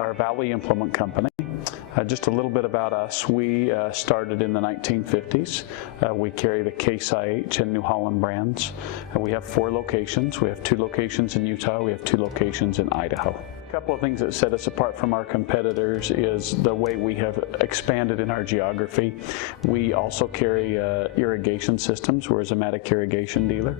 are a Valley Implement Company. Just a little bit about us. We started in the 1950s. We carry the Case IH and New Holland brands. We have 4 locations. We have 2 locations in Utah. We have 2 locations in Idaho. A couple of things that set us apart from our competitors is the way we have expanded in our geography. We also carry irrigation systems. We're a Zematic irrigation dealer.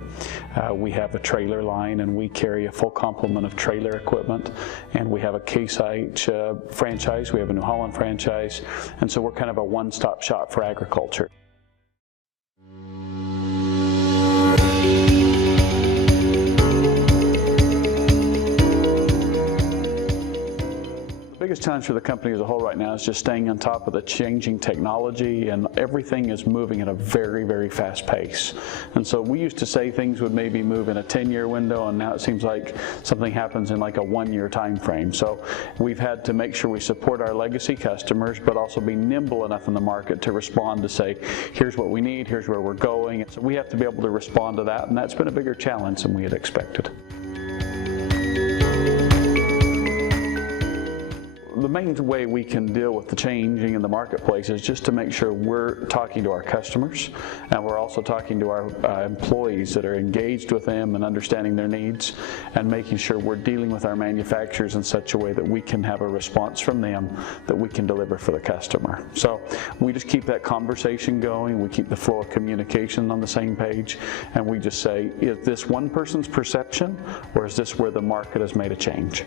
We have a trailer line, and we carry a full complement of trailer equipment. And we have a Case IH franchise. We have a New Holland franchise. And so we're kind of a one-stop shop for agriculture. The biggest challenge for the company as a whole right now is just staying on top of the changing technology, and everything is moving at a very, very fast pace. And so we used to say things would maybe move in a 10-year window, and now it seems like something happens in like a 1-year time frame. So we've had to make sure we support our legacy customers, but also be nimble enough in the market to respond to say, here's what we need, here's where we're going. So we have to be able to respond to that, and that's been a bigger challenge than we had expected. The main way we can deal with the changing in the marketplace is just to make sure we're talking to our customers, and we're also talking to our employees that are engaged with them and understanding their needs, and making sure we're dealing with our manufacturers in such a way that we can have a response from them that we can deliver for the customer. So we just keep that conversation going, we keep the flow of communication on the same page, and we just say, is this one person's perception, or is this where the market has made a change?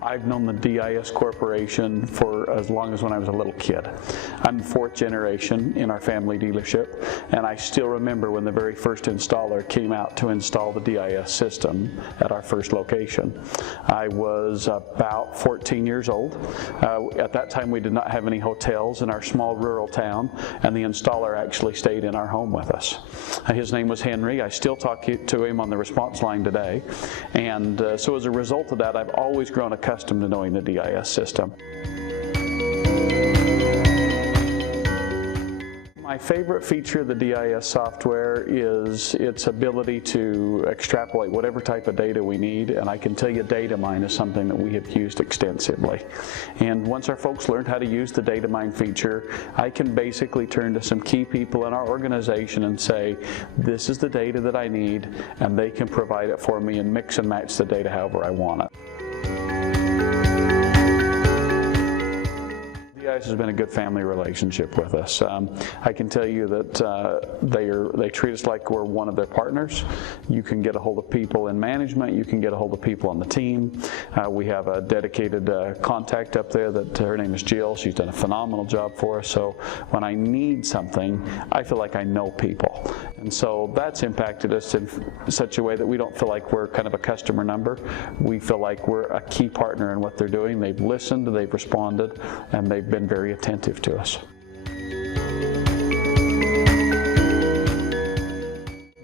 I've known the DIS Corporation for as long as when I was a little kid. I'm 4th generation in our family dealership, and I still remember when the very first installer came out to install the DIS system at our first location. I was about 14 years old. At that time we did not have any hotels in our small rural town, and the installer actually stayed in our home with us. His name was Henry. I still talk to him on the response line today, and so as a result of that, I've always grown accustomed to knowing the DIS system. My favorite feature of the DIS software is its ability to extrapolate whatever type of data we need, and I can tell you data mine is something that we have used extensively. And once our folks learned how to use the data mine feature, I can basically turn to some key people in our organization and say, this is the data that I need, and they can provide it for me and mix and match the data however I want it. DIS has been a good family relationship with us. I can tell you that they treat us like we're one of their partners. You can get a hold of people in management, you can get a hold of people on the team. We have a dedicated contact up there that her name is Jill. She's done a phenomenal job for us. So when I need something, I feel like I know people. And so that's impacted us in such a way that we don't feel like we're kind of a customer number. We feel like we're a key partner in what they're doing. They've listened, they've responded, and they've been very attentive to us.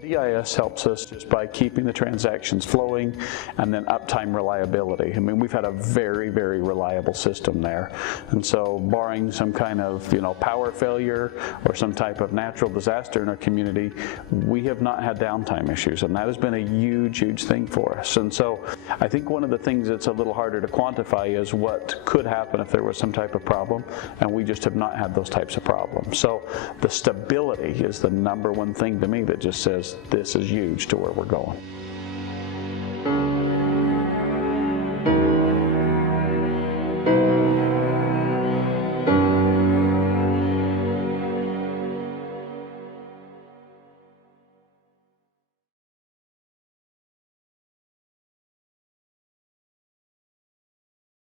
DIS helps us just by keeping the transactions flowing, and then uptime reliability. I mean, we've had a very, very reliable system there. And so barring some kind of, power failure or some type of natural disaster in our community, we have not had downtime issues, and that has been a huge, huge thing for us. And so I think one of the things that's a little harder to quantify is what could happen if there was some type of problem, and we just have not had those types of problems. So the stability is the #1 thing to me that just says this is huge to where we're going.